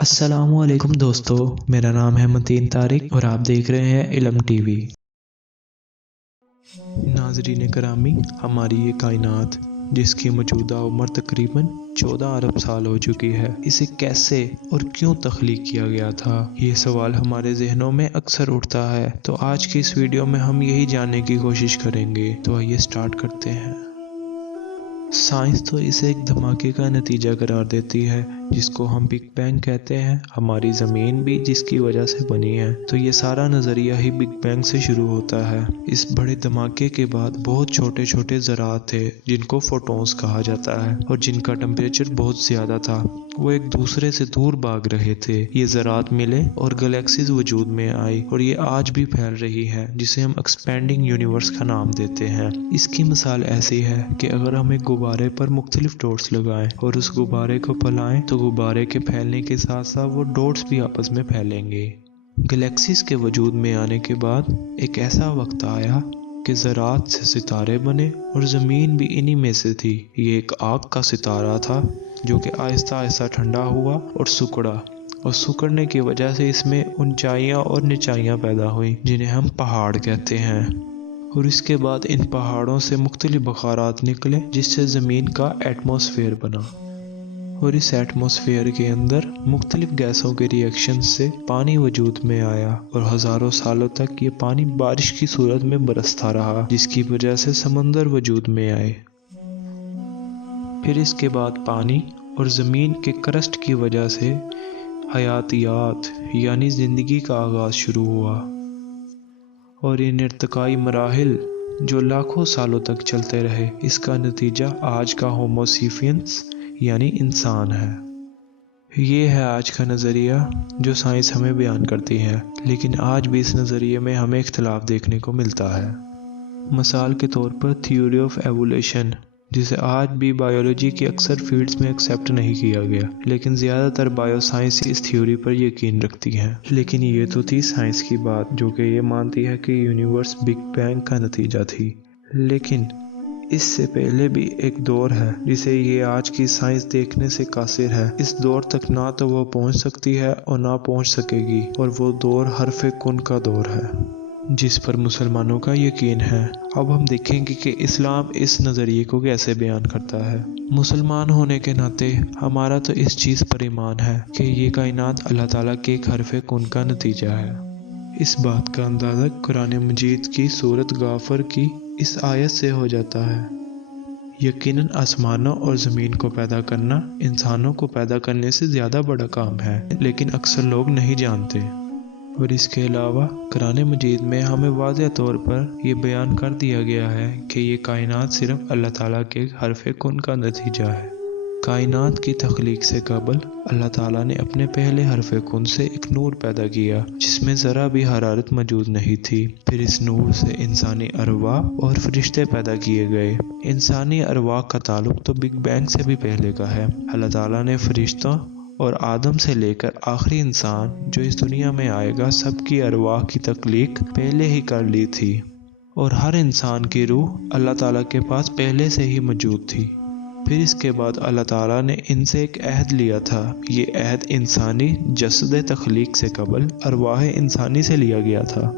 السلام علیکم دوستو، میرا نام ہے متین طارق اور آپ دیکھ رہے ہیں علم ٹی وی۔ ناظرین کرامی، ہماری یہ کائنات جس کی موجودہ عمر تقریباً 14 ارب سال ہو چکی ہے، اسے کیسے اور کیوں تخلیق کیا گیا تھا؟ یہ سوال ہمارے ذہنوں میں اکثر اٹھتا ہے، تو آج کی اس ویڈیو میں ہم یہی جاننے کی کوشش کریں گے۔ تو آئیے سٹارٹ کرتے ہیں۔ سائنس تو اسے ایک دھماکے کا نتیجہ قرار دیتی ہے جس کو ہم بگ بینگ کہتے ہیں۔ ہماری زمین بھی جس کی وجہ سے بنی ہے، تو یہ سارا نظریہ ہی بگ بینگ سے شروع ہوتا ہے۔ اس بڑے دھماکے کے بعد بہت چھوٹے چھوٹے ذرات تھے جن کو فوٹونز کہا جاتا ہے، اور جن کا ٹمپریچر بہت زیادہ تھا۔ وہ ایک دوسرے سے دور بھاگ رہے تھے۔ یہ ذرات ملے اور گلیکسیز وجود میں آئی، اور یہ آج بھی پھیل رہی ہے، جسے ہم ایکسپینڈنگ یونیورس کا نام دیتے ہیں۔ اس کی مثال ایسی ہے کہ اگر ہم ایک غبارے پر مختلف ڈاٹس لگائیں اور اس غبارے کو پھیلائیں تو غبارے کے پھیلنے کے ساتھ ساتھ وہ ڈاٹس بھی آپس میں پھیلیں گے۔ گلیکسیز کے وجود میں آنے کے بعد ایک ایسا وقت آیا کہ ذرات سے ستارے بنے، اور زمین بھی انہی میں سے تھی۔ یہ ایک آگ کا ستارہ تھا جو کہ آہستہ آہستہ ٹھنڈا ہوا اور سکڑا، اور سکڑنے کی وجہ سے اس میں اونچائیاں اور نچائیاں پیدا ہوئیں جنہیں ہم پہاڑ کہتے ہیں۔ اور اس کے بعد ان پہاڑوں سے مختلف بخارات نکلے جس سے زمین کا ایٹماسفیئر بنا، اور اس ایٹماسفیئر کے اندر مختلف گیسوں کے ریئیکشن سے پانی وجود میں آیا، اور ہزاروں سالوں تک یہ پانی بارش کی صورت میں برستا رہا، جس کی وجہ سے سمندر وجود میں آئے۔ پھر اس کے بعد پانی اور زمین کے کرسٹ کی وجہ سے حیاتیات یعنی زندگی کا آغاز شروع ہوا، اور ان ارتقائی مراحل جو لاکھوں سالوں تک چلتے رہے، اس کا نتیجہ آج کا ہومو سیپینس یعنی انسان ہے۔ یہ ہے آج کا نظریہ جو سائنس ہمیں بیان کرتی ہے، لیکن آج بھی اس نظریے میں ہمیں اختلاف دیکھنے کو ملتا ہے۔ مثال کے طور پر تھیوری آف ایوولیوشن، جسے آج بھی بائیولوجی کی اکثر فیلڈز میں ایکسیپٹ نہیں کیا گیا، لیکن زیادہ تر بائیو سائنس اس تھیوری پر یقین رکھتی ہے۔ لیکن یہ تو تھی سائنس کی بات جو کہ یہ مانتی ہے کہ یونیورس بگ بینگ کا نتیجہ تھی، لیکن اس سے پہلے بھی ایک دور ہے جسے یہ آج کی سائنس دیکھنے سے قاصر ہے۔ اس دور تک نہ تو وہ پہنچ سکتی ہے اور نہ پہنچ سکے گی، اور وہ دور حرف کن کا دور ہے جس پر مسلمانوں کا یقین ہے۔ اب ہم دیکھیں گے کہ اسلام اس نظریے کو کیسے بیان کرتا ہے۔ مسلمان ہونے کے ناطے ہمارا تو اس چیز پر ایمان ہے کہ یہ کائنات اللہ تعالیٰ کے ایک حرف کن کا نتیجہ ہے۔ اس بات کا اندازہ قرآن مجید کی سورۃ غافر کی اس آیت سے ہو جاتا ہے۔ یقیناً آسمانوں اور زمین کو پیدا کرنا انسانوں کو پیدا کرنے سے زیادہ بڑا کام ہے، لیکن اکثر لوگ نہیں جانتے۔ اور اس کے علاوہ قرآن مجید میں ہمیں واضح طور پر یہ بیان کر دیا گیا ہے کہ یہ کائنات صرف اللہ تعالیٰ کے حرف کن کا نتیجہ ہے۔ کائنات کی تخلیق سے قبل اللہ تعالیٰ نے اپنے پہلے حرف کن سے ایک نور پیدا کیا جس میں ذرا بھی حرارت موجود نہیں تھی۔ پھر اس نور سے انسانی ارواح اور فرشتے پیدا کیے گئے۔ انسانی ارواح کا تعلق تو بگ بینگ سے بھی پہلے کا ہے۔ اللہ تعالیٰ نے فرشتوں اور آدم سے لے کر آخری انسان جو اس دنیا میں آئے گا، سب کی ارواح کی تخلیق پہلے ہی کر لی تھی، اور ہر انسان کی روح اللہ تعالیٰ کے پاس پہلے سے ہی موجود تھی۔ پھر اس کے بعد اللہ تعالیٰ نے ان سے ایک عہد لیا تھا۔ یہ عہد انسانی جسد تخلیق سے قبل ارواح انسانی سے لیا گیا تھا۔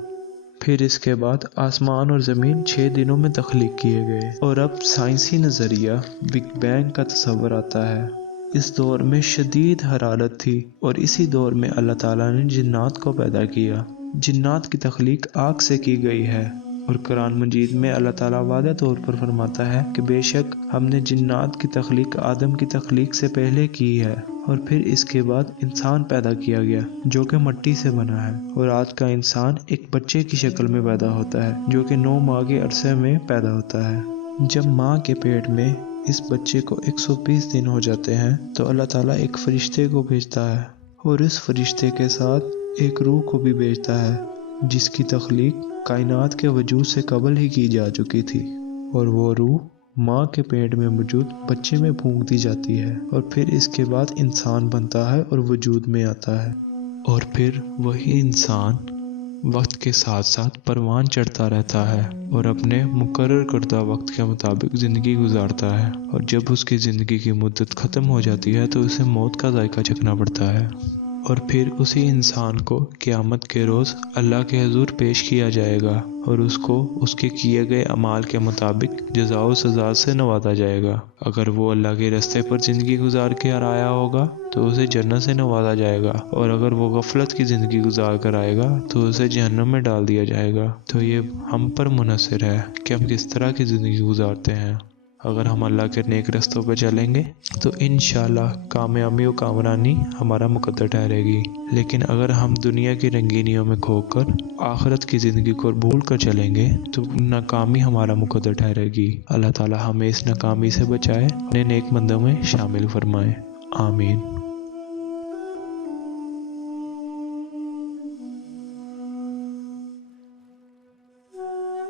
پھر اس کے بعد آسمان اور زمین 6 دنوں میں تخلیق کیے گئے، اور اب سائنسی نظریہ بگ بینگ کا تصور آتا ہے۔ اس دور میں شدید حرارت تھی، اور اسی دور میں اللہ تعالیٰ نے جنات کو پیدا کیا۔ جنات کی تخلیق آگ سے کی گئی ہے، اور قرآن مجید میں اللہ تعالیٰ واضح طور پر فرماتا ہے کہ بے شک ہم نے جنات کی تخلیق آدم کی تخلیق سے پہلے کی ہے، اور پھر اس کے بعد انسان پیدا کیا گیا جو کہ مٹی سے بنا ہے، اور آج کا انسان ایک بچے کی شکل میں پیدا ہوتا ہے جو کہ 9 ماہ کے عرصے میں پیدا ہوتا ہے۔ جب ماں کے پیٹ میں اس بچے کو 120 دن ہو جاتے ہیں تو اللہ تعالیٰ ایک فرشتے کو بھیجتا ہے، اور اس فرشتے کے ساتھ ایک روح کو بھی بھیجتا ہے جس کی تخلیق کائنات کے وجود سے قبل ہی کی جا چکی تھی، اور وہ روح ماں کے پیٹ میں موجود بچے میں پھونک دی جاتی ہے، اور پھر اس کے بعد انسان بنتا ہے اور وجود میں آتا ہے، اور پھر وہی انسان وقت کے ساتھ ساتھ پروان چڑھتا رہتا ہے اور اپنے مقرر کردہ وقت کے مطابق زندگی گزارتا ہے، اور جب اس کی زندگی کی مدت ختم ہو جاتی ہے تو اسے موت کا ذائقہ چکھنا پڑتا ہے۔ اور پھر اسی انسان کو قیامت کے روز اللہ کے حضور پیش کیا جائے گا اور اس کو اس کے کیے گئے اعمال کے مطابق جزا و سزا سے نوازا جائے گا۔ اگر وہ اللہ کے راستے پر زندگی گزار کے آیا ہوگا تو اسے جنت سے نوازا جائے گا، اور اگر وہ غفلت کی زندگی گزار کر آئے گا تو اسے جہنم میں ڈال دیا جائے گا۔ تو یہ ہم پر منحصر ہے کہ ہم کس طرح کی زندگی گزارتے ہیں۔ اگر ہم اللہ کے نیک رستوں پہ چلیں گے تو انشاءاللہ کامیابی و کامرانی ہمارا مقدر ٹھہرے گی، لیکن اگر ہم دنیا کی رنگینیوں میں کھو کر آخرت کی زندگی کو بھول کر چلیں گے تو ناکامی ہمارا مقدر ٹھہرے گی۔ اللہ تعالی ہمیں اس ناکامی سے بچائے، اپنے نیک بندوں میں شامل فرمائے، آمین۔